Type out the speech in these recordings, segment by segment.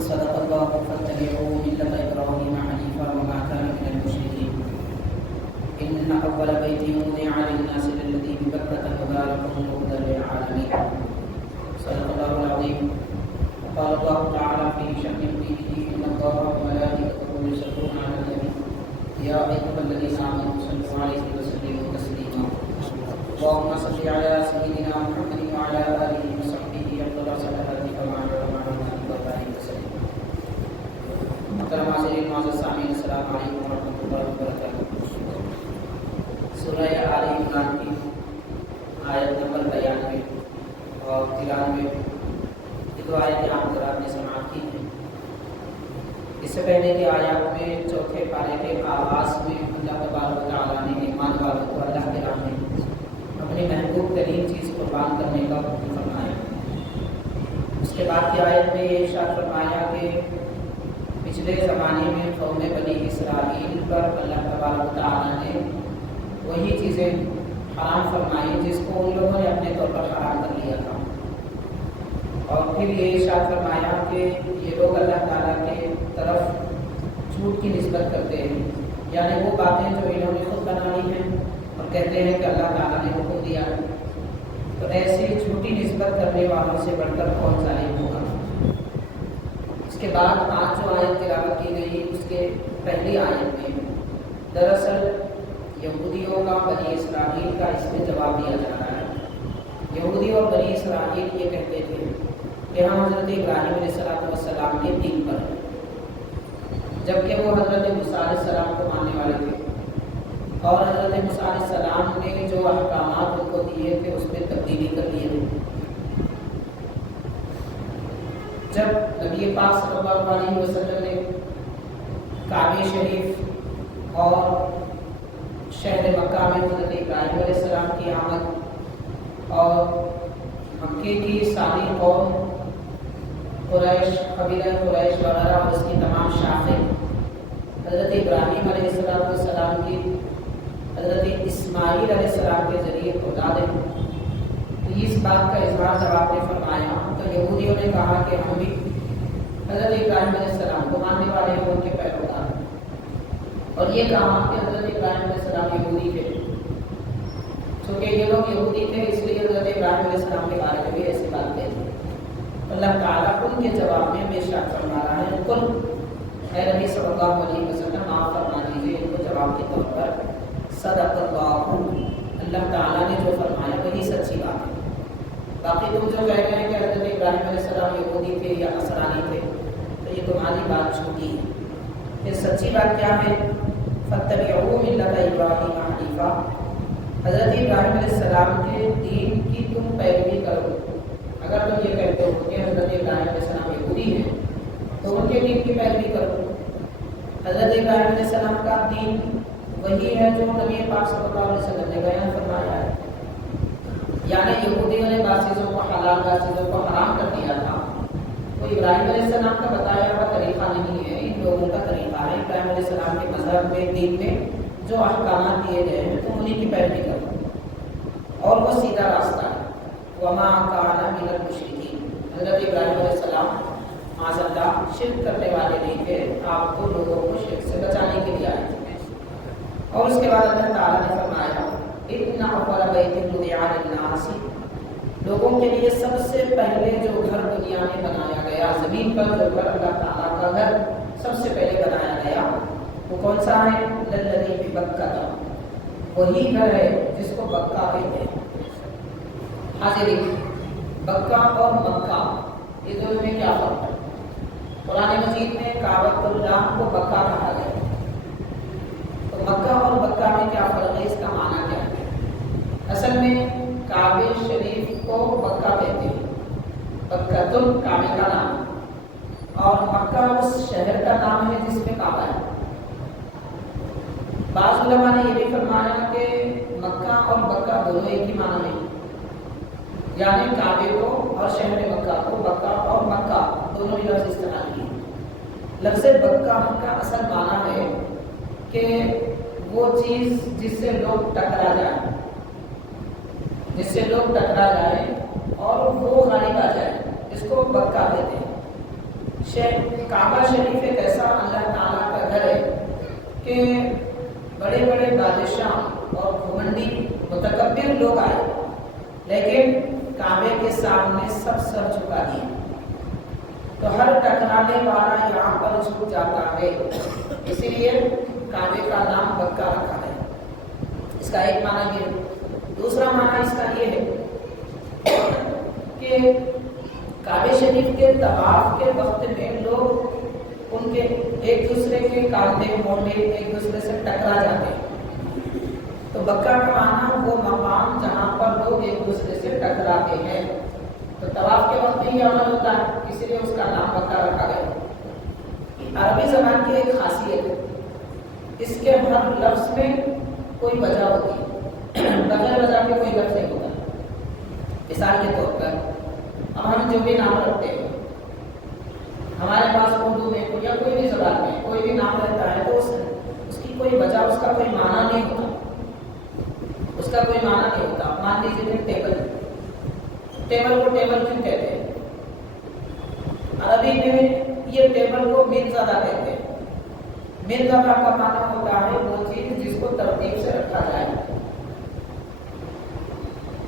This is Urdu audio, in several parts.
صدق الله فاتبعوا ملة إبراهيم حنيفا وما كان من المشركين إن أول بيت وضع للناس للذي ببكة مباركا وهدى للعالمين صدق الله العظيم. وقال الله تعالى في شأن نبيه إن الله وملائكته يصلون على النبي يا أيها الذين آمنوا صلوا عليه وسلموا تسليما. اللهم صل على سيدنا محمد وعلى آله وصحبه أفضل صلاة وسلام وبارك وسلم. محترم حاضرین معزز سامعین السلام علیکم ورحمۃ اللہ وبرکاتہ. سورہ آل عمران کی آیت نمبر 92 اور 93 یہ دو آیتیں آپ حضرات نے سماعت کی ہیں. اس سے پہلے کی آیات میں چوتھے پارے کے آغاز میں اللہ تبارک و تعالیٰ نے ایمان والوں کو اللہ کے راہ میں اپنی محبوب ترین چیز قربان کرنے کا حکم فرمایا. اس کے بعد کی آیت میں یہ ارشاد فرمایا کہ پچھلے زمانے میں قوم بنی اسرائیل پر اللہ تبارک و تعالیٰ نے وہی چیزیں حرام فرمائی جس کو ان لوگوں نے اپنے طور پر حرام کر لیا تھا. اور پھر یہ ارشاد فرمایا کہ یہ لوگ اللہ تعالیٰ کے طرف جھوٹ کی نسبت کرتے ہیں، یعنی وہ باتیں جو انہوں نے خود بنا لی ہیں اور کہتے ہیں کہ اللہ تعالیٰ نے حکم دیا ہے. تو ایسی جھوٹی نسبت کرنے والوں سے بڑھ کر کون ظالم ہوگا. اس کے بعد آج جو آیت تلاوت کی گئی اس کے پہلی آیت میں دراصل یہودیوں کا بنی اسرائیل کا اس میں جواب دیا جا رہا ہے. یہودی اور بنی اسرائیل یہ کہتے تھے کہ ہم حضرت ابراہیم علیہ السلام کے دین پر ہیں، جبکہ وہ حضرت موسیٰ علیہ السلام کو ماننے والے تھے اور حضرت موسیٰ علیہ السلام نے جو احکامات ان کو دیے تھے اس میں تبدیلی کر دیے تھے. جب نبی پاک صلی اللہ علیہ وسلم نے کعبہ شریف اور شہر مکہ میں حضرت ابراہیم علیہ السلام کی آمد اور مکے کی ساری قوم قریش، قبیلہ قریش وغیرہ اور اس کی تمام شاخیں حضرت ابراہیم علیہ السلام کی حضرت اسماعیل علیہ السلام کے ذریعے خدا دیں، تو اس بات کا اظہار جب آپ نے فرمایا تو یہودیوں نے کہا کہ ہم بھی حضرت ابراہیم علیہ السلام کو ماننے والے ہیں، ان کے پیروکار. اور یہ کہا کہ حضرت ابراہیم علیہ السلام یہودی تھے، چونکہ یہ لوگ یہودی تھے اس لیے حضرت ابراہیم علیہ السلام کے بارے میں بھی ایسی بات کہتے ہیں. اللہ تعالیٰ ان کے جواب میں بے شک فرما رہا ہے کل اے نبی صلی اللہ علیہ وسلم آپ فرما دیجیے ان کو جواب کے طور پر صدق اللہ، اللہ تعالیٰ نے جو فرمایا وہی سچی بات ہے. باقی تم جو کہہ رہے ہیں کہ حضرت ابراہیم علیہ السلام یہودی تھے یا نصرانی تھے تو یہ تمہاری بات جھوٹی ہے. پھر سچی بات کیا ہے؟ فاتبعوا ملة ابراہیم حنیفا، حضرت ابراہیم علیہ السلام کے دین کی تم پیروی کرو. اگر تم یہ کہتے ہو کہ حضرت ابراہیم علیہ السلام یہودی ہیں تو ان کے دین کی پیروی کرو. حضرت ابراہیم علیہ السلام کا دین وہی ہے جو نبی پاک صلی اللہ علیہ وسلم نے بیان فرمایا ہے. یعنی یہودیوں نے بعض چیزوں کو حلال بعض چیزوں کو حرام کر دیا تھا، تو ابراہیم علیہ السلام کا بتایا ہوا طریقہ نہیں ہے، ان لوگوں کا طریقہ ہے. ابراہیم علیہ السلام کے مذہب میں دین میں جو احکامات دیے گئے ہیں تو انہیں کی پیروی کرو اور وہ سیدھا راستہ ہے. وما کان من المشرکین، حضرت ابراہیم علیہ السلام معاذ اللہ شرک کرنے والے نہیں تھے، آپ کو لوگوں کو شرک سے بچانے کے لیے آئے تھے. اور اس کے بعد اللہ تعالیٰ نے فرمایا ان اول بیت وضع للناس، لوگوں کے لیے سب سے پہلے جو گھر دنیا میں بنایا گیا، زمین پر جو گھر اللہ تعالیٰ کا گھر سب سے پہلے بنایا گیا وہ کون سا ہے؟ للذی ببکہ، وہی گھر ہے جس کو بکہ کہتے ہیں. حاضرین، بکہ اور مکہ یہ دونوں میں کیا فرق ہے؟ قرآن مجید میں کعبۃ اللہ کو بکہ کہا گیا، تو مکہ اور بکہ میں کیا فرق ہے؟ اس کا معنی کیا ہے؟ اصل میں کعبہ شریف کو بکہ کہتے ہیں، بکہ کعبہ کا نام، اور مکہ اس شہر کا نام ہے جس میں کعبہ ہے. بعض علماء نے یہ بھی فرمایا کہ مکہ اور بکہ دونوں ایک ہی معنی ہے، یعنی کعبے کو اور شہر مکہ کو بکہ اور مکہ دونوں ہی لفظ استعمال کیے. لفظ بکہ کا اصل معنی ہے کہ وہ چیز جس سے لوگ ٹکرا جائیں، اور وہ غالب آ جائے، اس کو بکہ کہتے ہیں. کعبہ شریف ایک ایسا اللہ تعالیٰ کا گھر ہے کہ بڑے بڑے بادشاہ اور گھمنڈی متکبر لوگ آئے لیکن کعبے کے سامنے سب سر جھکا دیے، تو ہر ٹکرانے والا یہاں پر جھک جاتا ہے، اسی لیے کعبے کا نام مکہ رکھا ہے۔ اس کا ایک معنی یہ ہے۔ دوسرا معنی اس کا یہ ہے کہ کعبہ شریف کے طواف کے وقت میں لوگ ان کے ایک دوسرے کے کاندھے موڑے ایک دوسرے سے ٹکرا جاتے ہیں، تو مکہ کا معنی وہ مقام جہاں پر لوگ ایک دوسرے سے ٹکراتے ہیں، تو طواف کے وقت میں یہ عمل ہوتا ہے، اسی لیے اس کا نام مکہ رکھا گیا۔ عربی زبان کی ایک خاصیت ہے، اس کے ہر لفظ میں کوئی وجہ ہوتی ہے، بغیر وجہ کے کوئی لفظ نہیں ہوتا۔ مثال کے طور پر اب ہم جو بھی نام رکھتے ہیں، ہمارے پاس اردو میں یا کوئی بھی زبان میں کوئی بھی نام رہتا ہے تو اس کی کوئی وجہ، اس کا کوئی معنی نہیں ہوتا، اس کا کوئی معنی نہیں ہوتا۔ مان لیجیے کہ ٹیبل کو ٹیبل کیوں کہتے ہیں؟ عربی میں یہ ٹیبل کو منزدہ کہتے ہیں۔ منزدہ کا معنی ہوتا ہے وہ چیز جس کو ترتیب سے رکھا جائے،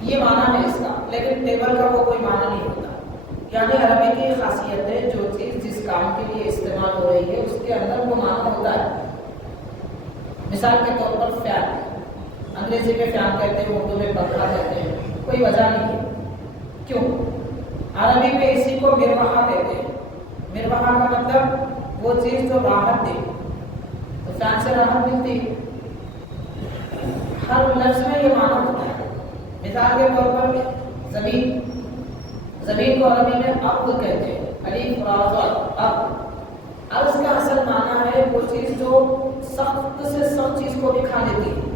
یہ معنی ہے اس کا، لیکن ٹیبل کا وہ کوئی معنی نہیں ہوتا۔ یعنی عربی کی خاصیت ہے جو چیز جس کام کے لیے استعمال ہو رہی ہے اس کے اندر وہ معنی ہوتا ہے۔ مثال کے طور پر فین، انگریزی میں فین کہتے ہیں، اردو میں پنکھا کہتے ہیں، کوئی وجہ نہیں ہے، کیوں؟ عربی میں اسی کو مروحہ کہتے ہیں۔ مروحہ کا مطلب وہ چیز جو راحت دے، تو فین سے راحت ملتی ہے۔ ہر لفظ میں یہ معنی ہوتا ہے۔ مثال کے طور پر زمین کو عربی میں ارض کہتے ہیں، الف را ضاد ارض۔ ارض کا اصل معنی ہے وہ چیز جو سخت سے سخت چیز کو بھی کھا لیتی ہے۔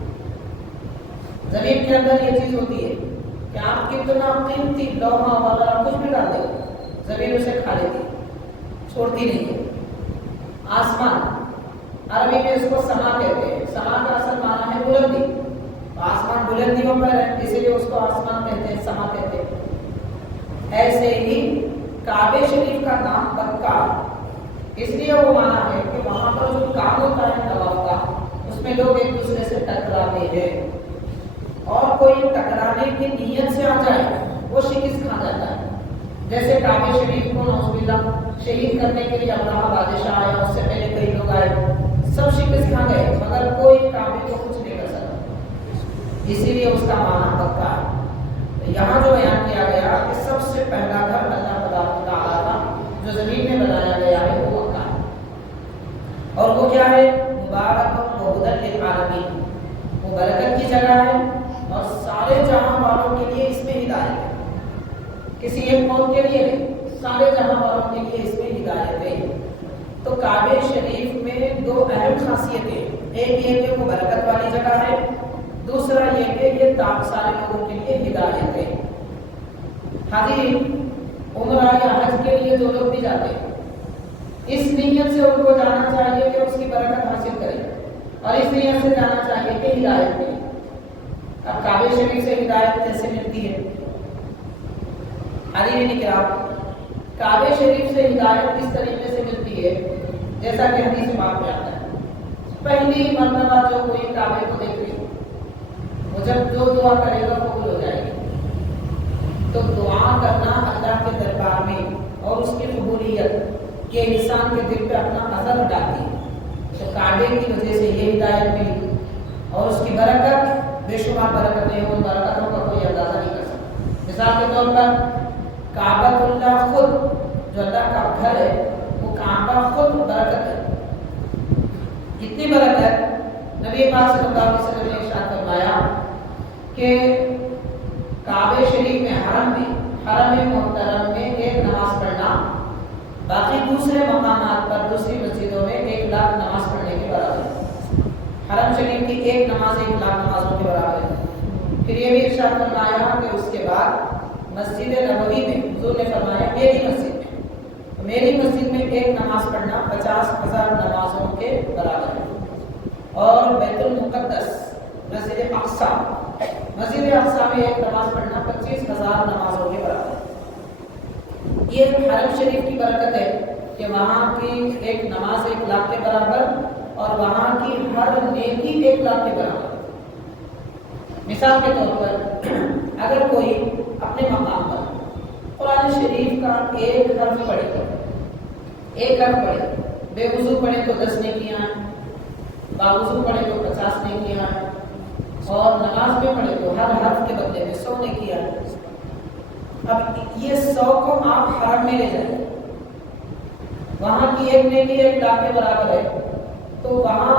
زمین کے اندر یہ چیز ہوتی ہے کہ آپ کتنا قیمتی لوہا وغیرہ کچھ بھی ڈال دیں، زمین اسے کھا لیتی ہے، چھوڑتی نہیں ہے۔ آسمان، عربی میں اس کو سما کہتے ہیں۔ سما کا اصل معنی ہے بلندی، آسمان بلندیوں پر ہے، اسی لیے اس کو آسمان کہتے ہیں، سما کہتے ہیں۔ ایسے ہی کعبہ شریف کا نام مکہ، اس لیے وہ معنی ہے کہ وہاں پر جو کام ہوتا ہے طواف کا، اس میں لوگ ایک دوسرے سے ٹکراتے ہیں، اور کوئی ٹکرانے کی نیت سے آ جائے وہ شکست کھا جاتا ہے۔ جیسے کعبہ شریف کو نعوذ باللہ شہید کرنے کے لیے ابراہ بادشاہ آیا، اس سے پہلے کئی لوگ آئے، سب شکست کھا گئے، مگر کوئی کعبے کو کچھ نہیں کر سکا، اسی لیے اس کا معنی مکہ ہے۔ یہاں جو بیان کیا گیا کہ سب سے پہلا گھر اللہ تعالیٰ کا جو زمین میں بنایا گیا ہے وہ مکہ ہے، اور وہ کیا ہے؟ مبارک و ہدی للعالمین، وہ برکت کی جگہ ہے اور سارے جہاں والوں کے لیے اس میں ہدایت ہے، کسی ایک قوم کے لیے نہیں، سارے جہاں والوں کے لیے اس میں ہدایت ہے۔ تو کعبہ شریف میں دو اہم خاصیتیں، ایک یہ کہ وہ برکت والی جگہ ہے، دوسرا یہ کہ یہ سارے لوگوں کے لیے ہدایت ہے۔ حاجی عمرہ یا حج کے لیے جو لوگ بھی جاتے ہیں، اس نیت سے ان کو جانا چاہیے کہ اس کی برکت حاصل کریں، اور اس نیت سے جانا چاہیے کہ ہدایت ملے۔ اب کعبہ شریف سے ہدایت کیسے ملتی ہے؟ حاضرین کرام، کعبہ شریف سے ہدایت اس طریقے سے ملتی ہے جیسا کہ حدیث پاک میں آتا ہے۔ پہلی مرتبہ جو کوئی کعبے کو دیکھ لے، وہ جب جو دعا کرے گا قبول ہو جائے گی۔ تو دعا کرنا اللہ کے دربار میں اور اس کی قبولیت یہ انسان کے دل پہ اپنا اثر ڈالتی ہے۔ تو کعبے کی وجہ سے یہ ہدایت ملی، اور اس کی برکت بے شمار برکتیں ہیں، ان برکتوں کا کوئی اندازہ نہیں کر سکتا۔ مثال کے طور پر کعبۃ اللہ خود جو اللہ کا گھر ہے، وہ کعبہ خود برکت ہے۔ کتنی برکت؟ نبی پاک صلی اللہ علیہ وسلم نے ارشاد فرمایا کہ کعبہ شریف میں حرم محترم میں ایک نماز پڑھنا باقی دوسرے مقامات پر دوسری مسجدوں میں 1,00,000 نماز پڑھنے کے برابر ہے۔ حرم شریف کی ایک نماز 1,00,000 نمازوں کے برابر ہے۔ پھر یہ بھی ارشاد فرمایا کہ اس کے بعد مسجد نبوی میں حضور نے فرمایا میری مسجد میں ایک نماز پڑھنا 50,000 نمازوں کے برابر ہے۔ اور بیت المقدس مسجد اقصیٰ میں ایک نماز پڑھنا 25,000 نمازوں کے برابر ہے۔ یہ حرم شریف کی برکت ہے کہ وہاں کی ایک نماز 1 لاکھ کے برابر اور وہاں کی ہر نیکی 1 لاکھ کے برابر. مثال کے طور پر اگر کوئی اپنے مقام پر قرآن شریف کا ایک حرف پڑھے، بے وضو پڑھے تو 10 نیکیاں، باوضو پڑھے تو 50 نیکیاں، اور نماز میں پڑھے تو ہر حرف کے بدلے میں 100 نیکیاں. اب یہ 100 کو آپ حرم میں لے جائیں، وہاں کی ایک نیکی 1 لاکھ کے برابر ہے، تو وہاں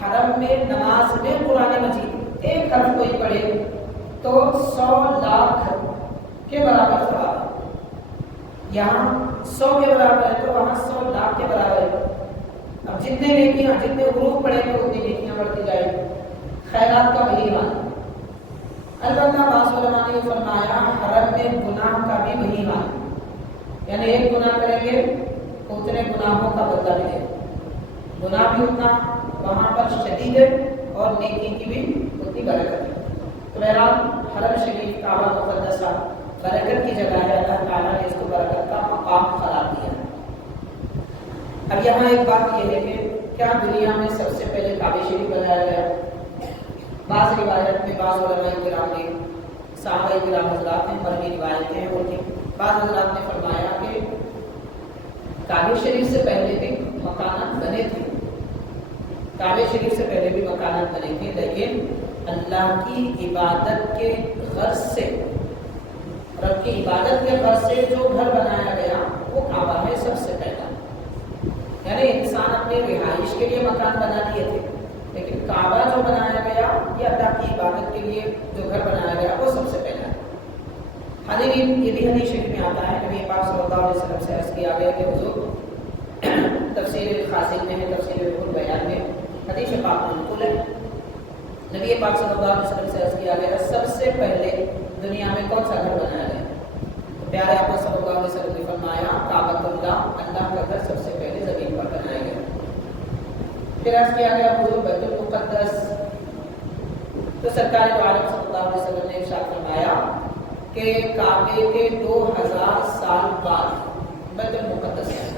حرم میں نماز میں قرآن مجید ایک حرف کوئی پڑھے تو 100 لاکھ کے برابر ثواب. یہاں 100 کے برابر ہے تو وہاں 100 لاکھ کے برابر ہے. اب جتنے نیکیاں، جتنے حروف پڑھیں گے اتنی نیکیاں بڑھتی جائیں گی. خیرات کا وہی حال. البتہ بعض علماء نے فرمایا حرم میں گناہ کا بھی وہی حال، یعنی ایک گناہ کریں گے تو اتنے گناہوں کا بدلہ ملے گا. گناہ بھی اتنا وہاں پر شدید ہے اور نیکی کی بھی اتنی برکت ہے. تو بہرحال حرم شریف کعبہ مقدسہ برکت کی جگہ ہے. اللہ تعالیٰ نے اس کو برکت کا مقام قرار دیا ہے. اب یہاں ایک بات یہ ہے کہ کیا دنیا میں سب سے پہلے کعبہ شریف بنایا گیا؟ بعض روایت میں بعض علماء کرام نے، صحابہ کرام حضرات نے مروی روایتیں ہیں، اور بعض حضرات نے فرمایا کہ کعبہ شریف سے پہلے بھی مکانات بنے تھے، کعبہ شریف سے پہلے بھی مکانات بنے تھے، لیکن اللہ کی عبادت کے غرض سے، رب کی عبادت کے غرض سے جو گھر بنایا گیا وہ کعبہ ہے سب سے پہلا. یعنی انسان اپنے رہائش کے لیے مکان بنا لیے تھے، لیکن کعبہ جو بنایا گیا یہ اللہ کی عبادت کے لیے جو گھر بنایا گیا وہ سب سے پہلا ہے. حاضرین، یہ بھی حدیث شریف میں آتا ہے، نبی پاک صلی اللہ علیہ وسلم سے عرض کیا گیا کہ حضور تفسیر الخازن میں ہے، تفسیر البیان میں حدیث پاک منقول ہے. نبی پاک صلی اللہ علیہ وسلم سے عرض کیا گیا سب سے پہلے دنیا میں کون سا گھر بنایا گیا؟ پیارے آقا صلی اللہ علیہ وسلم نے فرمایا کعبۃ اللہ، اللہ کا گھر سب سے پہلے زمین پر بنایا گیا. پھر عرض کیا گیا حضور بیت المقدس. تو سرکار دو عالم صلی اللہ علیہ وسلم نے ارشاد فرمایا کہ کعبے کے 2000 سال بعد بیت المقدس ہے.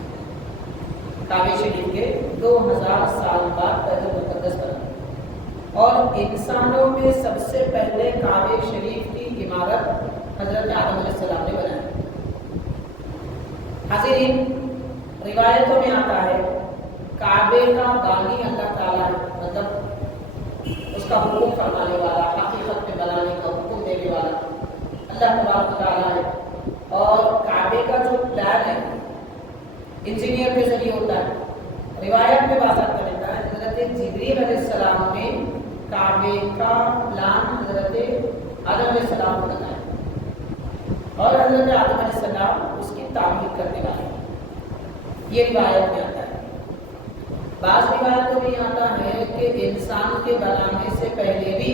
کعبہ شریف کے 2000 سال بعد بیت المقدس بنا، اور انسانوں میں سب سے پہلے کعبہ شریف کی عمارت حضرت آدم علیہ السلام نے بنائی. حاضرین، روایتوں میں آتا ہے کعبے کا بانی اللہ تعالیٰ ہے، مطلب اس کا حکم فرمانے والا، حقیقت میں بنانے کا حکم دینے والا اللہ تبارک تعالیٰ ہے. اور کعبے کا جو پلان ہے انجینئر کے ذریعے ہوتا ہے. روایت میں بات آتا رہتا ہے حضرت جبریل علیہ السلام نے کعبے کا پلان حضرت آدم علیہ السلام کو بتایا، اور حضرت آدم علیہ السلام اس کی تعمیر کرنے والے. یہ روایت میں آتا ہے. بعض روایتوں میں آتا ہے کہ انسان کے بنانے سے پہلے بھی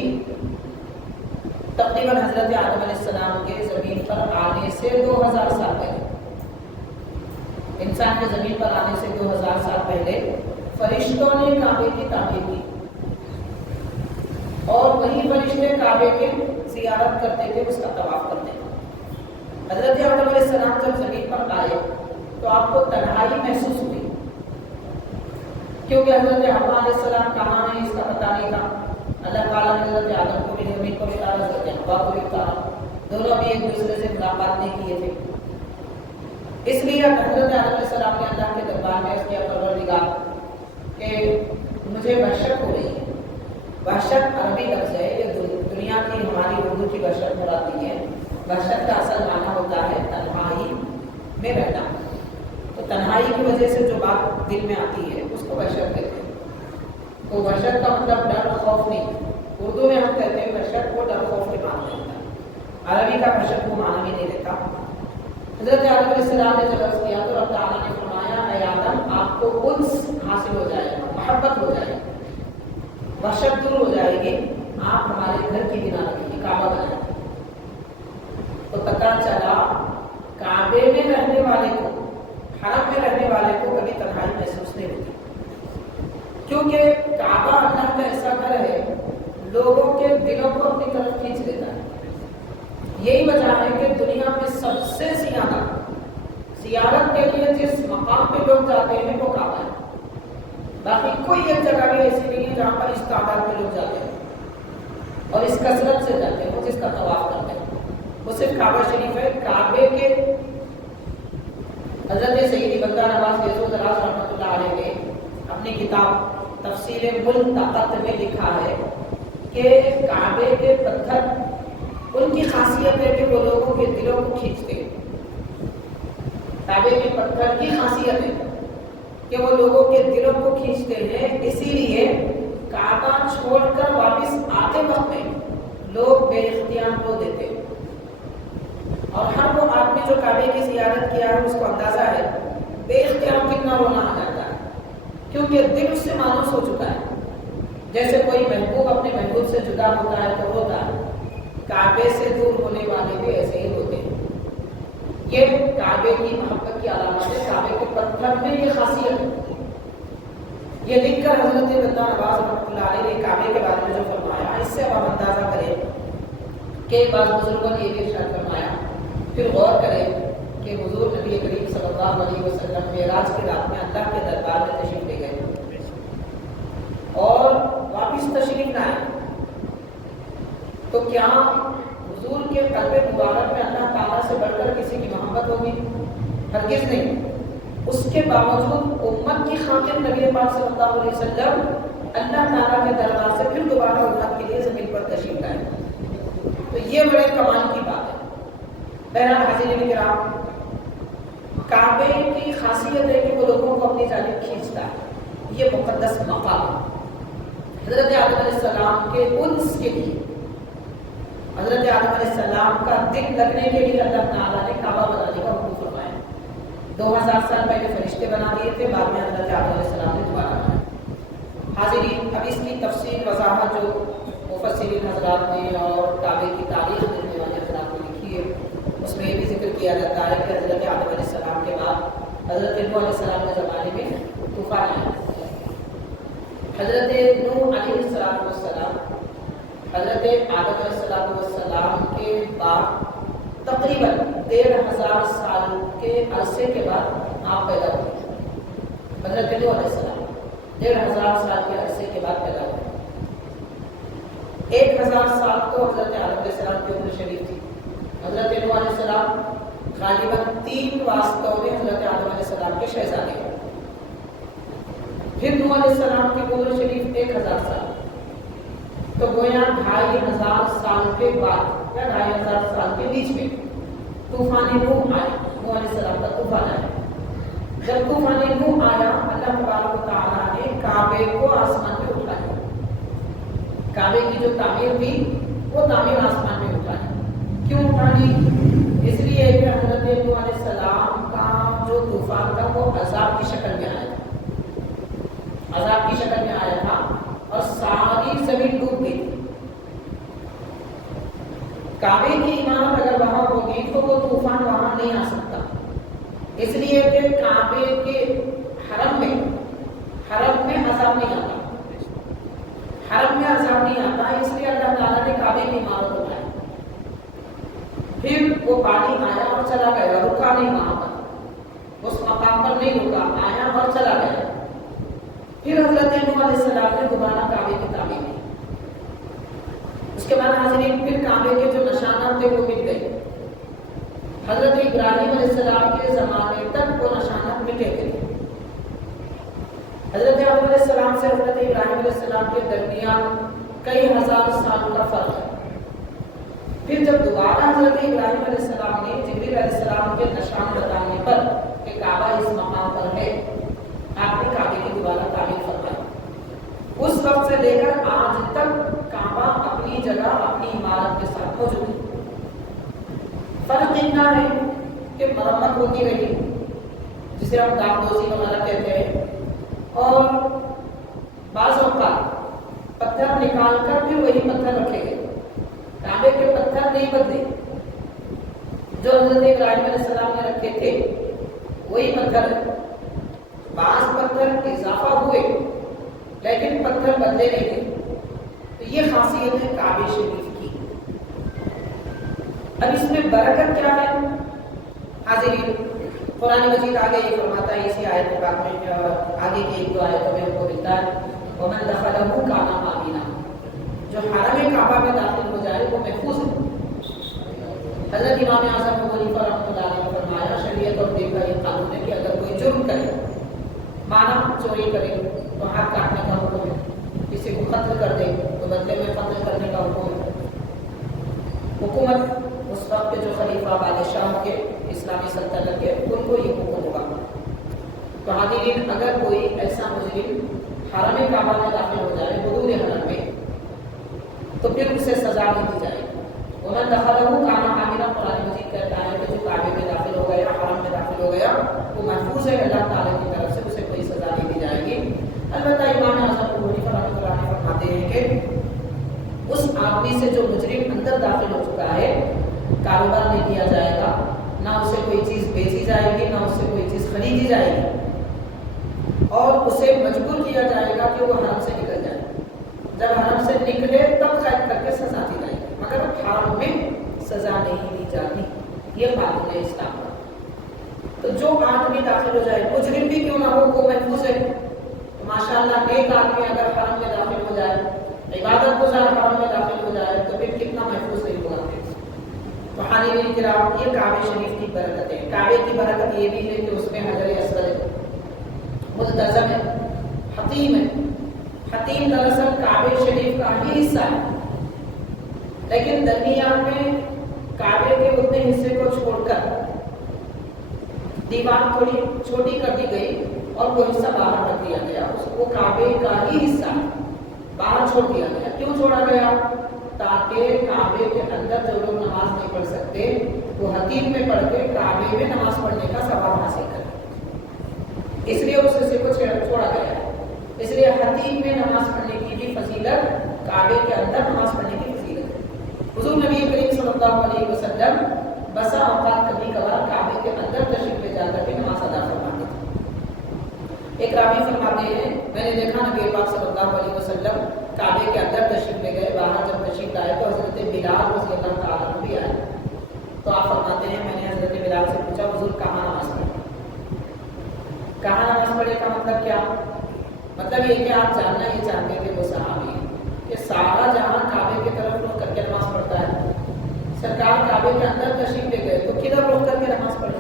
تقریباً حضرت آدم علیہ السلام کے زمین پر آنے سے 2000 سال پہلے، انسان کے زمین پر آنے سے 2000 سال پہلے فرشتوں نے کعبے کی تعمیر کی، اور وہی فرشتے کعبے کے زیارت کرتے تھے، اس کا طواف کرتے تھے. حضرت آدم علیہ السلام جب زمین پر آئے تو آپ کو تنہائی محسوس ہوئی، کیونکہ حضرت حوا علیہ السلام کہاں ہیں اس کا پتہ نہیں تھا. اللہ تعالیٰ نے حضرت آدم کو بھی زمین پر اتارا، حضرت حوا کو بھی اتارا، دونوں بھی ایک دوسرے سے ملاقات نہیں کیے تھے. اس لیے حضرت آدم علیہ السلام نے اللہ کے دربار میں اس کیا پروردگار کہ مجھے وحشت ہو رہی ہے. وحشت عربی لفظ ہے، یہ دنیا کی ہماری اردو کی وحشت مراتی ہے. وحشت کا اصل معنی ہوتا ہے تنہائی میں رہنا. تو تنہائی کی وجہ سے جو بات دل میں آتی ہے اس کو وحشت کہتے ہیں. تو وحشت کا مطلب ڈر خوف نہیں. اردو میں ہم کہتے ہیں وحشت، وہ ڈر خوف کے معنی ہوتا ہے. عربی کا وحشت کو معنی بھی نہیں دیتا. حضرت آدم علیہ السلام نے جب عرض کیا تو رب تعالیٰ نے فرمایا اے آدم آپ کو انس حاصل ہو جائے گا، محبت ہو جائے گی، وحشت دور ہو جائے گی، آپ ہمارے گھر کی بنا رکھیں گے، کعبہ بنائیں. تو پتہ چلا کعبے میں رہنے والے کو، حرم میں رہنے والے کو کبھی تنہائی محسوس نہیں ہوتی، کیونکہ کعبہ اللہ کا ایسا گھر ہے لوگوں کے دلوں کو اپنی طرف کھینچ لیتا ہے. یہی وجہ ہے کہ دنیا میں سب سے زیارت کے لیے جس مقام پہ لوگ جاتے ہیں وہ کعبہ ہے. باقی کوئی ایک جگہ بھی ایسی نہیں ہے جہاں پر اس تعداد میں لوگ جاتے ہیں اور اس کثرت سے جاتے ہیں وہ جس کا طواف کرتے ہیں. وہ صرف کعبہ شریف ہے. کعبے کے حضرت سیدی بندہ نواز یسوع دراز رحمۃ اللہ علیہ نے اپنی کتاب تفسیر ملتقط میں لکھا ہے کہ کعبے کے پتھر ان کی خاصیت ہے کہ وہ لوگوں کے دلوں کو کھینچتے ہیں. کعبے کے پتھر کی خاصیت ہے کہ وہ لوگوں کے دلوں کو کھینچتے ہیں. اسی لیے کعبہ چھوڑ کر واپس آتے وقت میں لوگ بے اختیار رو دیتے ہیں. اور ہر وہ آدمی جو کعبے کی زیارت کیا ہے اس کو اندازہ ہے بے اختیار کتنا رونا آ جاتا ہے، کیونکہ دل اس سے مانوس ہو چکا ہے. جیسے کوئی محبوب اپنے محبوب سے جدا ہوتا ہے تو روتا ہے، کعبے سے دور ہونے والے بھی ایسے ہی ہوتے ہیں. یہ کعبے کی محبت کی علامت ہے. کعبے کے پتھر میں یہ خاصیت ہے. یہ لکھ کر حضرت بندہ نواز رحمۃ اللہ علیہ نے کعبے کے بارے میں جو فرمایا، اس سے اب آپ اندازہ کریں کہ بعض بزرگوں نے یہ بھی ارشاد فرمایا. پھر غور کریں کہ حضور نبی کریم صلی اللہ علیہ وسلم معراج کی رات میں اللہ کے دربار میں تشریف لے گئے اور واپس تشریف نہ آئے، تو کیا حضور کے قلب مبارک میں اللہ تعالیٰ سے بڑھ کر کسی کی محبت ہوگی؟ ہرگز نہیں. اس کے باوجود امت کی خاطر نبی پاک صلی اللہ علیہ وسلم اللہ تعالیٰ کے دربار سے پھر دوبارہ امت کے لیے زمین پر تشریف لائے. تو یہ بڑے کمال کی بات ہے. بہرحال حاضرین کرام، کعبے کی خاصیت ہے کہ وہ لوگوں کو اپنی جانب کھینچتا ہے. یہ مقدس مقام حضرت آدم علیہ السلام کے انس کے لیے، حضرت آدم علیہ السلام کا دل لگنے کے لیے اللہ تعالیٰ نے کعبہ بنانے کا حکم فرمایا. 2000 سال پہلے فرشتے بنا دیے تھے، بعد میں حضرت آدم علیہ السلام نے دوبارہ بنایا. حاضرین، اب اس کی تفصیل وضاحت جو مفسرین حضرات نے اور کعبے کی تاریخ لکھنے والے حضرات نے لکھی ہے، اس میں یہ بھی ذکر کیا جاتا ہے کہ حضرت آدم علیہ السلام کے بعد حضرت نوح علیہ السلام کے زمانے میں طوفان آیا. حضرت نوح علیہ السلام حضرت آدم علیہ السلام کے بعد تقریباً 1500 سال کے عرصے کے بعد آپ پیدا ہوئے. حضرت نوح علیہ السلام 1500 سال کے عرصے کے بعد پیدا ہوئے. 1000 سال تو حضرت آدم علیہ السلام کی عمر شریف تھی. حضرت نوح علیہ السلام غالباً 3 واسطوں میں حضرت آدم علیہ السلام کے شہزادے ہیں. پھر نوح علیہ السلام کی عمر شریف 1000 سال، تو گویا 2500 سال کے بعد یا 2500 سال کے بیچ میں طوفان نوح آیا. نوح علیہ السلام کا طوفان آیا. جب طوفان نوح آیا، اللہ تبارک و تعالیٰ نے کعبے کو آسمان میں اٹھایا. کعبے کی جو تعمیر تھی وہ تعمیر آسمان میں اٹھائی. کیوں اٹھائی؟ اس لیے کہ حضرت نوح علیہ السلام کا جو طوفان تھا وہ عذاب کی شکل میں آیا تھا. عذاب کی شکل میں آیا تھا اور ساری زمین ڈوب گئی تھی. کعبے کی عمارت اگر وہاں ہوگی تو وہ طوفان وہاں نہیں آ سکتا، اس لیے کہ کعبے کے حرم میں عذاب نہیں آتا. حرم میں عذاب نہیں آتا، اس لیے اللہ تعالیٰ نے کعبے کی عمارت اٹھائی. پھر وہ پانی آیا اور چلا گیا، رکا نہیں وہاں پر، اس مقام پر نہیں رکا، آیا اور چلا گیا. پھر حضرت نوح علیہ السلام نے دوبارہ کعبے کی تعمیر کی. اس کے بعد حاضرین پھر کعبے کے جو نشانات تھے وہ مٹ گئے. حضرت ابراہیم علیہ السلام کے زمانے تک وہ نشانات مٹے تھے. حضرت آدم علیہ السلام سے حضرت ابراہیم علیہ السلام کے درمیان کئی ہزار سال کا فرق ہے. پھر جب دوبارہ حضرت ابراہیم علیہ السلام نے جبریل علیہ السلام کے نشان بتانے پر کہ کعبہ اس مقام پر ہے، آپ نے کعبے کی دوبارہ تعمیر فرمائی. اس وقت سے لے کر آج تک کعبہ اپنی جگہ اپنی عمارت کے ساتھ موجود ہے. فرق اتنا ہے کہ مرمت ہوتی رہی، جسے ہم داغدوزی وغیرہ کہتے ہیں، اور بعض اوقات پتھر نکال کر بھی وہی پتھر رکھے گئے. کعبے کے پتھر نہیں بدلے، جو حضرت ابراہیم علیہ السلام نے رکھے تھے وہی پتھر ہے. بعض پتھر اضافہ ہوئے لیکن پتھر بدلے نہیں تھے. تو یہ خاصیت ہے کعبہ شریف کی. اب اس میں برکت کیا ہے؟ حاضرین، قرآن مجید آگے یہ فرماتا ہے اسی آیت پاک میں، آگے کی ایک دو آیتوں میں ہم کو ملتا ہے وَمَنْ دَخَلَهُ كَانَ آمِنًا، جو حرم کعبہ میں داخل ہو جائے وہ محفوظ ہے۔ حضرت امام اعظم ابو حنیفہ رحمۃ اللہ علیہ نے فرمایا شریعت اور دین کا یہ قانون ہے کہ اگر کوئی جرم کرے، مانا چوری کرے تو ہاتھ کاٹنے کا حکم ہے، کسی کو قتل کر دے تو بدلے میں قتل کرنے کا حکم ہے۔ حکومت اس وقت کے جو خلیفہ بادشاہ کے اسلامی سلطنت کے ان کو یہ حکم ہوگا۔ تو حاضرین، اگر کوئی ایسا مجرم حرم کعبہ میں داخل ہو جائے حدود حرم میں، تو پھر اسے سزا نہیں دی جائے گی۔ وَمَنْ دَخَلَهُ كَانَ آمِنًا، قرآن مجید کہتا ہے کہ جو کعبے میں داخل ہو گیا، حرم میں داخل ہو گیا، وہ محفوظ ہے، اللہ تعالیٰ کی طرف سے اسے کوئی سزا نہیں دی جائے گی۔ البتہ امام اعظم ابو حنیفہ رحمۃ اللہ علیہ فرماتے ہیں کہ اس آدمی سے جو مجرم اندر داخل ہو چکا ہے، کاروبار نہیں کیا جائے گا، نہ اسے کوئی چیز بیچی جائے گی، نہ اسے کوئی چیز خریدی جائے گی، اور اسے مجبور کیا جائے گا کہ وہ حرم سے نکل جائے۔ جب حرم سے نکلے تب قید کر کے سزا دی جائے گی، مگر حرم میں سزا نہیں دی جاتی، یہ قانون ہے اسلام کا۔ تو جو آدمی داخل ہو جائے، مجرم بھی کیوں نہ ہو، وہ محفوظ ہے۔ ماشاء اللہ، نیک آدمی اگر حرم میں داخل ہو جائے، عبادت گزار حرم میں داخل ہو جائے، تو پھر کتنا محفوظ نہیں ہوگا۔ تو حاضرین کرام، یہ کعبہ شریف کی برکت ہے۔ کعبے کی برکت یہ بھی ہے کہ اس میں حجر اسود ہے، ملتزم ہے، حتیم ہے۔ حتیم دراصل کعبہ شریف کا ہی حصہ ہے، لیکن درمیان میں کعبے کے اتنے حصے کو چھوڑ کر دیوار تھوڑی چھوٹی کر دی گئی اور وہ حصہ باہر رکھ دیا گیا، اس کو کعبے کا ہی حصہ باہر چھوڑ دیا گیا۔ کیوں چھوڑا گیا؟ تاکہ کعبے کے اندر جو لوگ نماز نہیں پڑھ سکتے وہ حتیم میں پڑھ کے کعبے میں نماز پڑھنے کا ثواب حاصل کریں، اس لیے اس حصے کو چھوڑا گیا ہے۔ اس لیے حتیم میں نماز پڑھنے کی بھی فضیلت، کعبے کے اندر نماز پڑھنے کی فضیلت ہے۔ حضور نبی کریم صلی اللہ علیہ وسلم بسا اوقات کبھی کبھار کعبے کے اندر تشریف لے جا کر کے نماز ادا فرماتے تھے۔ ایک راوی فرماتے ہیں میں نے دیکھا نبی پاک صلی اللہ علیہ وسلم کعبے کے اندر تشریف لے گئے، باہر جب تشریف لائے تو حضرت بلال رضی اللہ تعالیٰ عنہ بھی آئے۔ تو آپ فرماتے ہیں میں نے حضرت بلال سے پوچھا حضور کہاں نماز پڑھے؟ کہاں نماز پڑھے کا مطلب کیا؟ مطلب یہ کہ آپ جاننا یہ چاہتے تھے وہ صحابی ہیں کہ سارا جہاں کعبے کی طرف رخ کر کے نماز پڑھتا ہے، سرکار کعبے کے اندر تشریف لے گئے تو کدھر رخ کر کے نماز پڑھے؟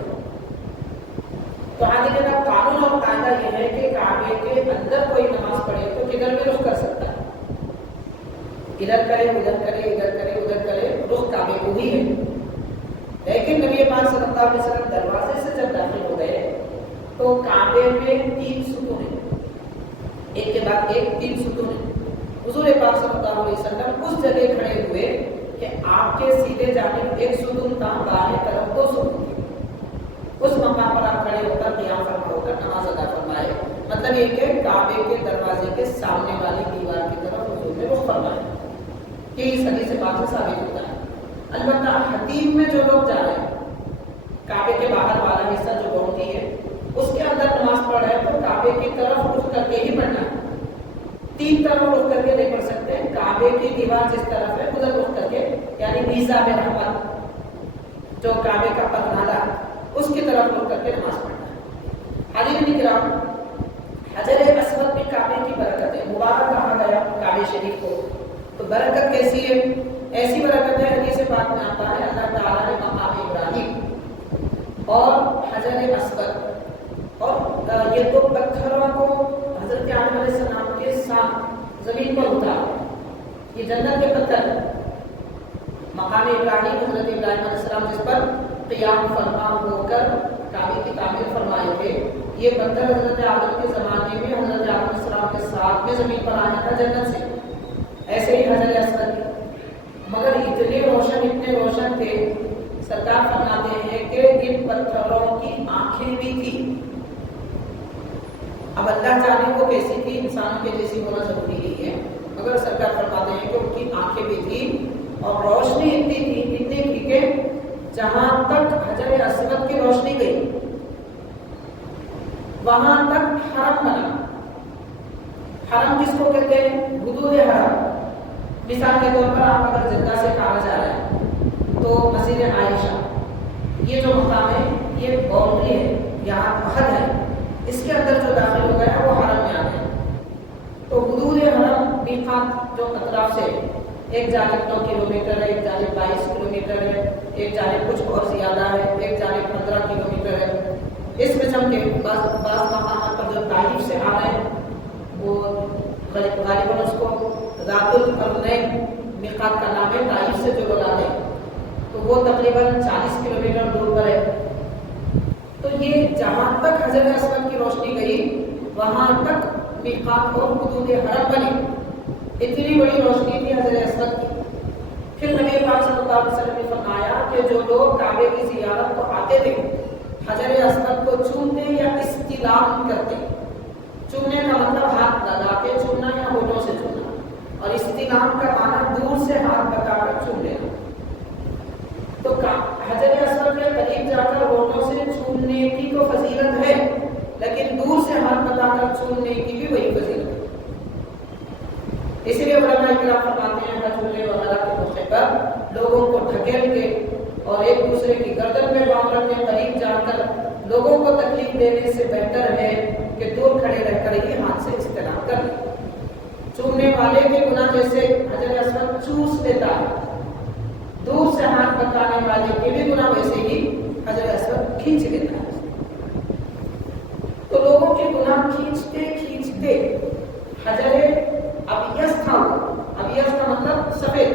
تو آگے کا قانون اور قاعدہ یہ ہے کہ کعبے کے اندر کوئی نماز پڑھے تو کدھر بھی رخ کر سکتا ہے، ادھر کرے ادھر کرے ادھر کرے ادھر کرے، رخ کعبے کو ہی ہے۔ لیکن نبی پاک صلی اللہ علیہ وسلم دروازے سے جب داخل ہو گئے تو کعبے میں 3 ستون ہیں، ایک کے بعد ایک 3 ستون ہیں۔ حضور پاک صلی اللہ علیہ وسلم اس جگہ کھڑے ہوئے کہ آپ کے سیدھے جانب ایک ستون تھا، بائیں طرف 2 ستون تھے، اس مقام پر آپ کھڑے ہو کر قیام فرما ہو کر نماز ادا فرمائے۔ مطلب یہ کہ کعبے کے دروازے کے سامنے والی دیوار کی طرف حضور نے رخ فرمایا، یہ اس حدیث سے بات سے ثابت ہوتا ہے۔ البتہ حتیم میں جو لوگ جا رہے ہیں، کعبے کے باہر والا حصہ جو باؤنڈری ہے اس کے اندر نماز پڑھ رہے ہیں تو کعبے کی طرف رخ کر کے ہی پڑھنا ہے، 3 طرف رخ کر کے نہیں پڑھ سکتے۔ کعبے کی دیوار جس طرف ہے ادھر رخ کر کے، یعنی میزاب رحمت جو کعبے کا پرنالہ اس کی طرف رخ کر کے نماز پڑھنا ہے۔ حاضرین کرام، حجر اسود میں کعبے کی برکت ہے، مبارک کہا گیا کعبہ شریف کو۔ تو برکت کیسی ہے؟ ایسی برکت ہے، حدیث پاک میں آتا ہے اللہ تعالیٰ نے مقام ابراہیم اور حجر اسود اور یہ 2 پتھروں کو حضرت آدم علیہ السلام کے ساتھ زمین پر اتارا۔ یہ جنت کے پتھر، مقام ابراہیم حضرت ابراہیم علیہ السلام جس پر قیام فرما ہو کر کعبے کی تعمیر فرمائے تھے، یہ پتھر حضرت آدم کے زمانے میں حضرت آدم علیہ السلام کے ساتھ میں زمین پر آیا تھا جنت سے، ایسے ہی حجر اسود، مگر اتنے روشن تھے، سرکار فرماتے ہیں کہ ان پتھروں کی آنکھیں بھی تھی۔ اب اللہ جانے وہ کیسی تھی، انسانوں کے جیسی ہونا ضروری نہیں ہے، مگر سرکار فرماتے ہیں کہ ان کی آنکھیں بھی تھی اور روشنی اتنی تھی کہ جہاں تک حجر اسود کی روشنی گئی وہاں تک حرم بنا۔ حرم جس کو کہتے ہیں حدود حرم، مثال کے طور پر آپ اگر جدہ سے کعبہ جا رہے ہیں تو مسجد عائشہ یہ جو مقام ہے یہ باؤنڈری ہے یہاں حد ہے، اس کے اندر جو داخل ہو گیا وہ حرم میں آ گیا۔ تو حدود حرم میقات جو اطراف سے ایک جانب 9 کلومیٹر ہے، ایک جانب 22 کلومیٹر ہے، ایک جانب کچھ اور زیادہ ہے، ایک جانب 15 کلومیٹر ہے۔ اس قسم کے بعض مقامات پر جو طائف سے آ رہے ہیں وہ غالباً اس کو ذات القرنین میقات کا نام ہے، طائف سے جو لوگ آتے ہیں تو وہ تقریباً 40 کلومیٹر دور پر ہے۔ تو یہ جہاں تک حجر اسود کی روشنی گئی وہاں تک میقات اور حدود حرم بنی، اتنی بڑی روشنی تھی حجر اسود کی۔ پھر نبی پاک صلی اللہ علیہ وسلم نے فرمایا کہ جو لوگ کعبے کی زیارت کو آتے تھے حجر اسود کو چومتے یا استلام کرتے، چومنے کا مطلب ہاتھ لگا کے چومنا یا ہونٹوں سے چومنا، اور استلام کا معنی دور سے ہاتھ بتا کر چوم لینا۔ تو حجر اسود کے قریب جا کر ہونٹوں سے چومنے کی تو فضیلت ہے، لیکن دور سے ہاتھ بتا کر چومنے کی بھی وہی فضیلت ہے۔ اس لیے علماء کرام فرماتے ہیں حج وغیرہ کے موقع پر لوگوں کو دھکیل کے اور ایک دوسرے کی گردن میں پاؤں رکھ کے قریب جا کر لوگوں کو تکلیف دینے سے بہتر ہے کہ دور کھڑے رہ کر ہی ہاتھ سے استلام کر لیں۔ چومنے والے کے گناہ جیسے حجر اسود چوس لیتا ہے، دور سے ہاتھ بتانے والے کے بھی گناہ ویسے ہی حجر اسود کھینچ لیتا ہے۔ تو لوگوں کے گناہ کھینچتے کھینچتے حجر ابیض تھا، ابیض کا مطلب سفید،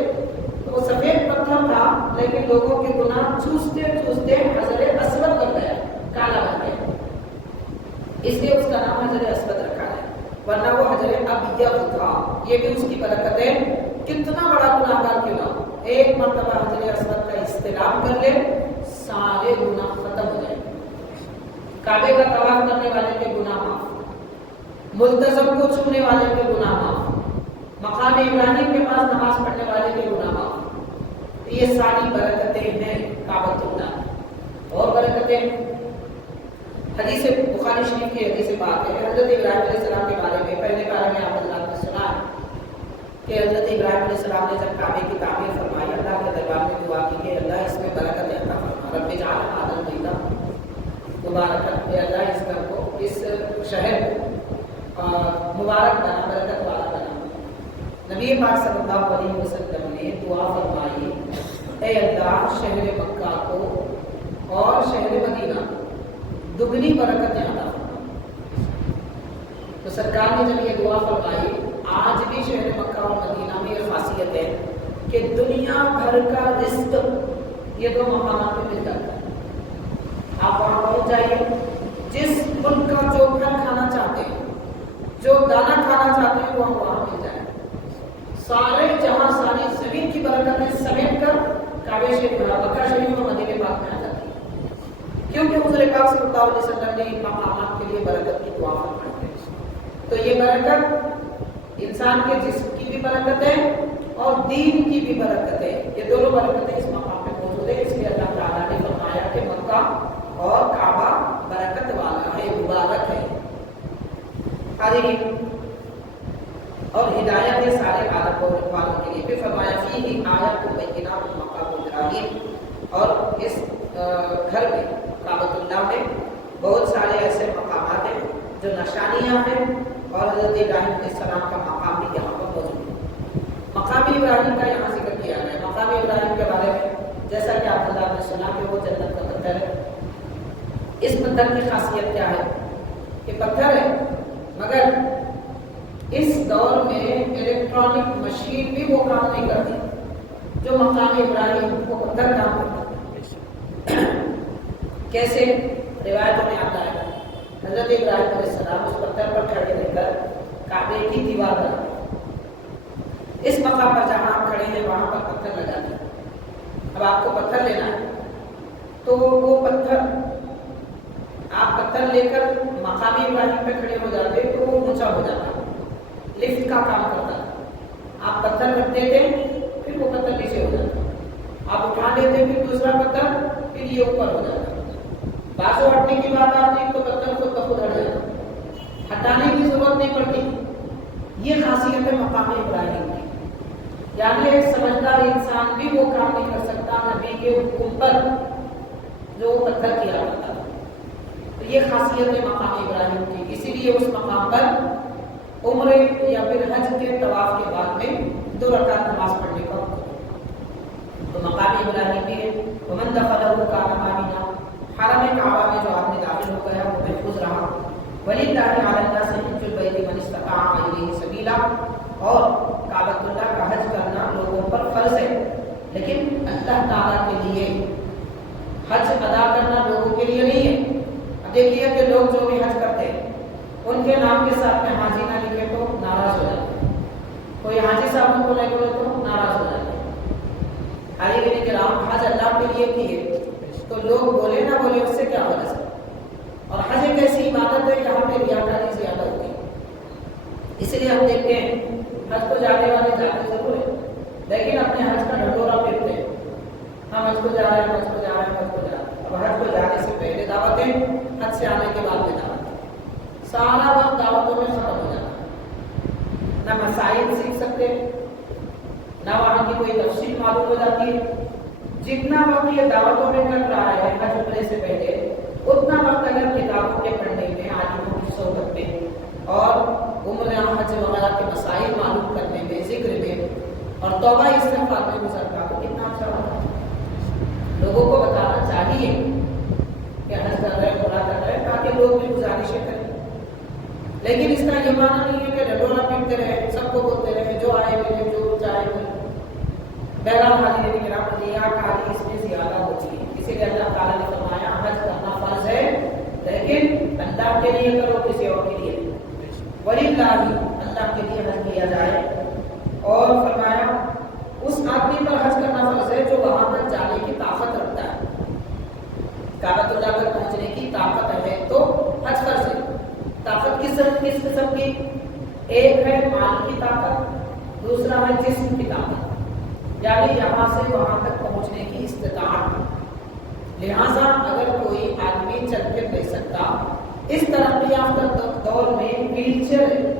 تو وہ سفید پتھر تھا لیکن لوگوں کے گناہ چوستے چوستے حجر اسود بن گیا، کالا بن گیا، اس لیے اس کا نام حجر اسود رکھا ہے، ورنہ وہ حجر ابیض تھا۔ یہ بھی اس کی برکت ہے، کتنا بڑا گناہ گار کیوں نہ ہو، ایک مرتبہ حجر اسود کا استلام کر لے سارے گناہ ختم ہو جائیں۔ کعبے کا طواف کرنے والے کے گناہ معاف، ملتزم کو چھونے والے کے گناہ معاف، مقام ابراہیم کے پاس نماز پڑھنے والے کے گناہ معاف۔ یہ ساری برکتیں ہیں کعبۃ اللہ۔ اور برکتیں حدیث بخاری شریف کی حدیث بات ہے، حضرت ابراہیم علیہ السلام کے بارے میں پہلے بارے میں آپ حضرات نے سنا کہ حضرت ابراہیم علیہ السلام نے جب کعبے کی تعمیر فرمائی اللہ کے دربار میں دعا کی کہ اللہ اس میں برکت عطا فرما، رب اجعل هذا البیت مبارکۃ، اے اللہ اس گھر کو، اس شہر مبارک بنا، برکت والا بنا۔ نبی پاک صلی اللہ علیہ وسلم نے دعا فرمائی اے اللہ شہر مکہ کو اور شہر مدینہ دگنی برکتیں عطا فرما۔ تو سرکار نے جب یہ دعا فرمائی، آج بھی شہر مکہ اور مدینہ میں یہ خاصیت ہے کہ دنیا بھر کا رزق یہ دو مقامات پہ مل جاتا ہے۔ آپ وہاں پہنچ جائیے، جس ملک کا جو پھل کھانا چاہتے ہیں، جو دانہ کھانا چاہتے ہیں وہ وہاں مل جائے۔ سارے جہاں ساری زمین کی برکتیں سمیٹ کر کعبہ شریف مکہ شریف اور مدینہ پاک میں آ جاتی ہے، کیونکہ حضور پاک صلی اللہ علیہ وسلم نے ان مقامات کے لیے برکت کی دعا فرمائی ہے۔ تو یہ برکت انسان کے جسم کی بھی برکت ہے اور دین کی بھی برکت ہے، یہ دونوں برکتیں اس مقام پہ موجود ہے۔ اس لیے اللہ تعالیٰ نے فرمایا کہ مکہ اور کعبہ برکت والا ہے، مبارک ہے۔ اور ہدایت ہے سارے عالم والوں کے لیے۔ پھر فرمایا فیہ آیات بینات مقام ابراہیم، اور اس گھر میں کعبۃ اللہ میں بہت سارے ایسے مقامات ہیں جو نشانیاں ہیں، اور حضرت ابراہیم علیہ السلام کا مقام بھی یہاں پر موجود ہے۔ مقام ابراہیم کا یہاں ذکر کیا گیا۔ مقام ابراہیم کے بارے میں جیسا کہ آپ حضرات نے سنا کہ وہ جنت کا پتھر ہے۔ اس پتھر کی خاصیت کیا ہے؟ کہ پتھر ہے مگر اس دور میں الیکٹرانک مشین بھی وہ کام نہیں کرتی جو مقام ابراہیم کو پتھر کام کرتا ہے۔ کیسے؟ روایتوں میں آتا ہے حضرت ابراہیم علیہ السلام اس پتھر پر کھڑے رہ کر کعبے کی دیوار بناتے، اس مقام پر جہاں آپ کھڑے ہیں وہاں پر پتھر لگاتے۔ اب آپ کو پتھر لینا ہے تو وہ پتھر آپ پتھر لے کر مقام ابراہیم پہ کھڑے ہو جاتے تو وہ اونچا ہو جاتا، لفٹ کا کام کرتا ہے۔ آپ پتھر رکھتے تھے پھر وہ پتھر نیچے ہو جاتا، آپ اٹھا لیتے پھر دوسرا پتھر، پھر یہ اوپر ہو جاتا۔ بازو ہٹنے کی بات آتی تو پتھر خود بخود ہٹ جاتا، ہٹانے کی ضرورت نہیں پڑتی۔ یہ خاصیت ہے مقام ابراہیم کی، یعنی ایک سمجھدار انسان بھی وہ کام نہیں کر سکتا نبی کے حکم پر جو پتھر کیا کرتا تھا۔ تو یہ خاصیت ہے مقام ابراہیم کی، اسی لیے اس مقام پر عمرے یا پھر حج کے طواف کے بعد میں 2 رکعت نماز پڑھنے کا حکم ہے۔ تو مقام ابراہیم بھی ہے، ومن دخلہ کان آمنا، حرم کعبہ میں جو آدمی داخل ہو گیا وہ محفوظ رہا۔ وللہ علی الناس حج البیت من استطاع الیہ سبیلا، اور کعبۃ اللہ کا حج کرنا لوگوں پر فرض ہے، لیکن اللہ تعالیٰ کے لیے حج ادا کرنا لوگوں کے لیے نہیں ہے۔ اب دیکھیے کہ لوگ جو بھی حج کرتے ہیں ان کے نام کے ساتھ میں حاجی نہ لکھے تو ناراض ہو جاتے ہیں، کوئی حاجی صاحب کو نہیں بولے تو ناراض ہو جاتے ہیں۔ حاجی کرام حج اللہ کے لیے کیے تو لوگ بولے نہ بولے اس سے کیا غرض ہے؟ اور حج ایک ایسی عبادت ہے جہاں پہ ریاکاری زیادہ ہوتی ہے، اس لیے ہم دیکھتے ہیں حج کو جانے والے جاتے ضرور ہیں لیکن اپنے حج کا ڈھنڈورا پھرتے ہیں، ہم حج کو جا رہے ہیں، حج کو جا رہے ہیں، حج کو جا رہے ہیں۔ اب حج کو جانے سے پہلے دعوتیں، حج سے آنے کے بعد میں دعوتیں، سارا وقت دعوتوں میں ختم ہو جاتا ہے، نہ مسائل سیکھ سکتے نہ وہاں کی کوئی تفصیل معلوم ہو جاتی ہے۔ جتنا وقت یہ دعوتوں میں کٹ رہا ہے حج عمرے سے پہلے، اتنا وقت اگر کتابوں کے پڑھنے میں، عالموں کی صحبت میں اور عمرہ حج وغیرہ کے مسائل معلوم کرنے میں، ذکر میں اور توبہ استغفار میں گزرتا تو کتنا اچھا ہوتا ہے۔ لوگوں کو بتانا چاہیے کہ حج کر رہے ہیں، عمرہ کر رہے ہیں، تاکہ لوگ بھی گزارشیں کریں، لیکن اس کا یہ معنی نہیں ہے کہ ڈھنڈورا پیٹتے رہے، سب کو بولتے رہے جو آئے ملے، جو چاہے ملے۔ بہرحال حاضرین کرام، ریاکاری اس میں زیادہ ہوتی ہے، اسی لیے اللہ تعالیٰ نے فرمایا حج کرنا فرض ہے لیکن اللہ کے لیے کرو، کسی اور کے لیے نہیں۔ وللہ، اللہ کے لیے حج کیا جائے، اور فرمایا اس آدمی پر حج کرنا فرض ہے جو وہاں تک جانے کی طاقت رکھتا ہے، کعبۃ اللہ تک پہنچنے کی طاقت ہے تو حج فرض ہے۔ طاقت کس قسم کی؟ ایک ہے مال کی طاقت، دوسرا ہے جسم کی طاقت، یعنی یہاں سے وہاں تک پہنچنے کی استطاعت۔ لہذا اگر کوئی آدمی چل کے نہیں سکتا، اس ترقی یافتہ دور میں ویل چیئر ہے،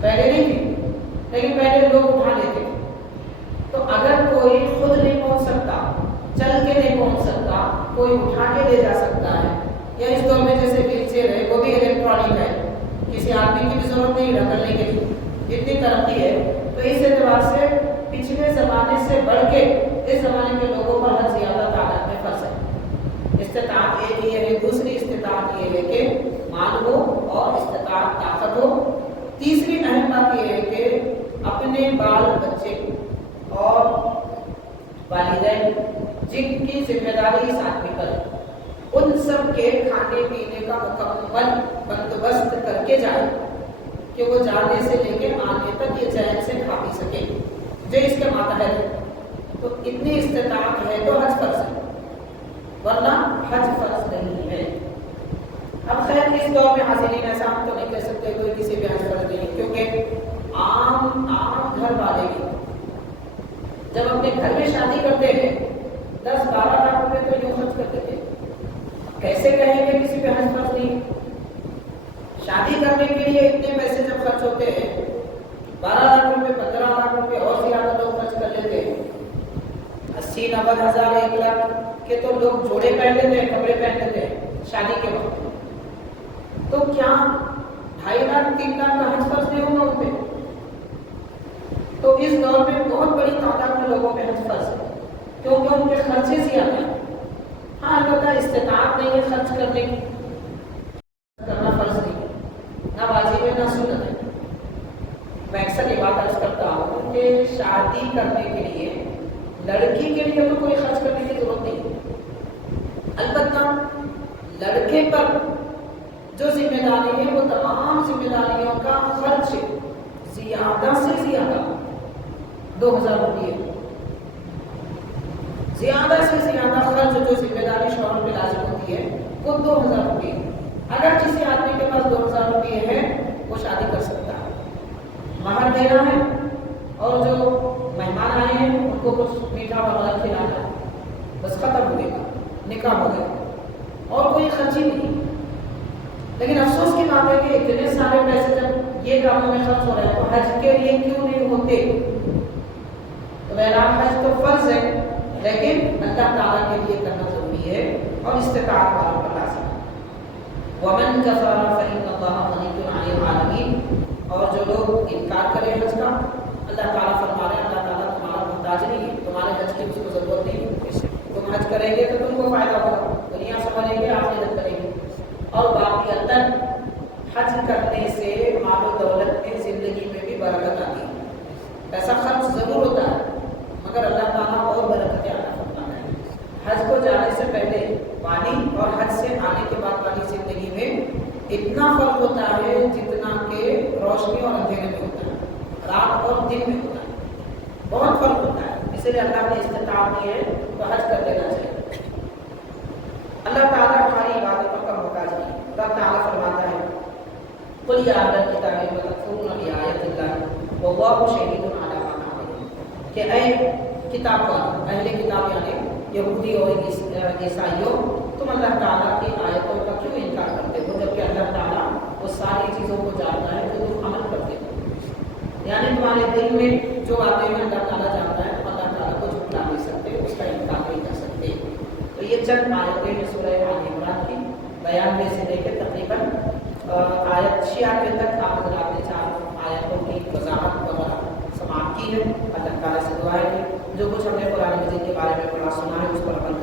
پہلے نہیں تھی لیکن پہلے لوگ اٹھا لیتے تھے، تو اگر کوئی خود نہیں پہنچ سکتا، چل کے نہیں پہنچ سکتا، کوئی اٹھا کے لے جا سکتا ہے، یا اس دور میں جیسے ویل چیئر ہے وہ بھی الیکٹرانک ہے، کسی آدمی کی بھی ضرورت نہیں ڈھکلنے کے لیے، اتنی ترقی ہے، تو اس اعتبار سے پچھلے زمانے سے بڑھ کے اس زمانے کے لوگوں پر حج زیادہ تعداد میں فرض ہے۔ استطاعت ایک یہ ہے، دوسری استطاعت یہ ہے کہ مال ہو اور استطاعت طاقت ہو، تیسری اہم بات یہ ہے کہ اپنے بال بچے اور والدین جن کی ذمہ داری اس آدمی پر ہے، ان سب کے کھانے پینے کا مکمل بندوبست کر کے جائے کہ وہ جانے سے لے کے آنے تک یہ چین سے کھا پی سکے جو اس کے ماتحت ہے۔ تو اتنی استطاعت ہے تو حج فرض ہے، ورنہ حج فرض نہیں ہے۔ اب خیر اس دور میں حاضرین ایسا ہم تو نہیں کہہ سکتے کوئی کسی بھی حج فرض نہیں، کیونکہ عام گھر والے بھی جب اپنے گھر میں شادی کرتے ہیں 10-12 لاکھ روپے تو یوں خرچ کرتے تھے، کیسے کہیں کہ کسی پہ حج فرض نہیں؟ شادی کرنے کے لیے اتنے پیسے جب خرچ ہوتے ہیں، 12 لاکھ روپے 15 لاکھ روپے اور زیادہ لوگ خرچ کر لیتے ہیں، 80-90 ہزار 1 لاکھ کے تو لوگ جوڑے پہن لیتے ہیں، کپڑے پہن لیتے ہیں شادی کے وقت، تو کیا 2.5 لاکھ 3 لاکھ کا حج فرض نہیں ہوگا ان پہ؟ تو اس دور میں بہت بڑی تعداد میں لوگوں پہ حج فرض ہے کیونکہ ان کے خرچے زیادہ ہیں۔ ہاں البتہ استطاعت نہیں ہے خرچ کرنے کی، کرنا فرض نہیں، نہ واجب ہے نہ سنت ہے۔ میں اکثر یہ بات عرض کرتا ہوں کہ شادی کرنے کے لیے لڑکی کے لیے تو کوئی خرچ کرنے کی ضرورت نہیں، البتہ لڑکے پر جو ذمہ داری ہے وہ تمام ذمہ داریوں کا خرچ زیادہ سے زیادہ 2000 روپیے، زیادہ سے زیادہ خرچ جو ذمہ داری شوہر پہ لازم ہوتی ہے وہ 2000 روپیے۔ اگر کسی آدمی کے پاس 2000 روپیے ہے وہ شادی کر سکتا ہے، مہر دینا ہے اور جو مہمان آئے ہیں ان کو کچھ میٹھا وغیرہ کھلانا ہے، بس ختم ہوئے گا، نکاح ہو گیا اور کوئی خرچ ہی نہیں۔ لیکن افسوس کی بات ہے کہ اتنے سارے پیسے جب یہ کاموں میں خرچ ہو رہے ہیں تو حج کے لیے کیوں نہیں ہوتے؟ تو بہرحال حج تو فرض ہے لیکن اللہ تعالیٰ کے لیے کرنا ضروری ہے اور استطاعت والوں پر لازم ہے۔ ومن کفر فإن اللہ غنی عن العالمین، اور جو لوگ انکار کریں حج کا، اللہ تعالیٰ فرما رہے ہیں اللہ تعالیٰ تمہارا محتاج نہیں ہے، تمہارے حج کی اس کو ضرورت نہیں ہے، تم حج کریں گے تو تم کو فائدہ ہوگا، دنیا سنبھلیں گے آخرت کریں گے، اور واقعتاً حج کرنے سے مال و دولت میں زندگی میں بھی برکت آتی ہے، پیسہ خرچ ضرور ہوتا ہے مگر اللہ تعالیٰ اور برکتیں عطا فرماتا ہے۔ حج کو جانے سے پہلے والی اور حج سے آنے کے بعد والی زندگی میں اتنا فرق ہوتا ہے جتنا کہ روشنی اور اندھیرے میں ہوتا ہے، رات اور دن میں ہوتا ہے، بہت فرق ہوتا ہے، اسی لیے اللہ نے استطاعت دی ہے تو حج کر دینا چاہیے۔ اللہ تعالیٰ ہماری عبادتوں کا محتاج نہیں، رب تعالیٰ فرماتا ہے قل یا اہل الکتاب لم تکفرون بآیات اللہ واللہ شہید علی ما تعملون، کہ اے کتاب والو، اہل کتاب یعنی یہودی اور عیسائیوں، تم اللہ تعالیٰ کی آیتوں کا کیوں انکار کرتے ہو جبکہ اللہ تعالیٰ وہ ساری چیزوں کو جانتا ہے جو تم عمل کرتے ہو، یعنی تمہارے دل میں جو باتیں ہیں اللہ تعالیٰ جانتا ہے، تم اللہ تعالیٰ کو جھٹلا نہیں سکتے، اس کا انکار نہیں کر سکتے۔ تو یہ چند آیتیں ہیں سورہ آل عمران کی، 92 سے لے کے تقریباً آیت 96 تک آپ حضرات نے 4 آیتوں کی وضاحت وغیرہ سماعت کی ہے۔ اللہ تعالیٰ سے دعا ہے کہ جو کچھ ہم نے قرآن مجید کے بارے میں پڑھا سنا ہے اس پر عمل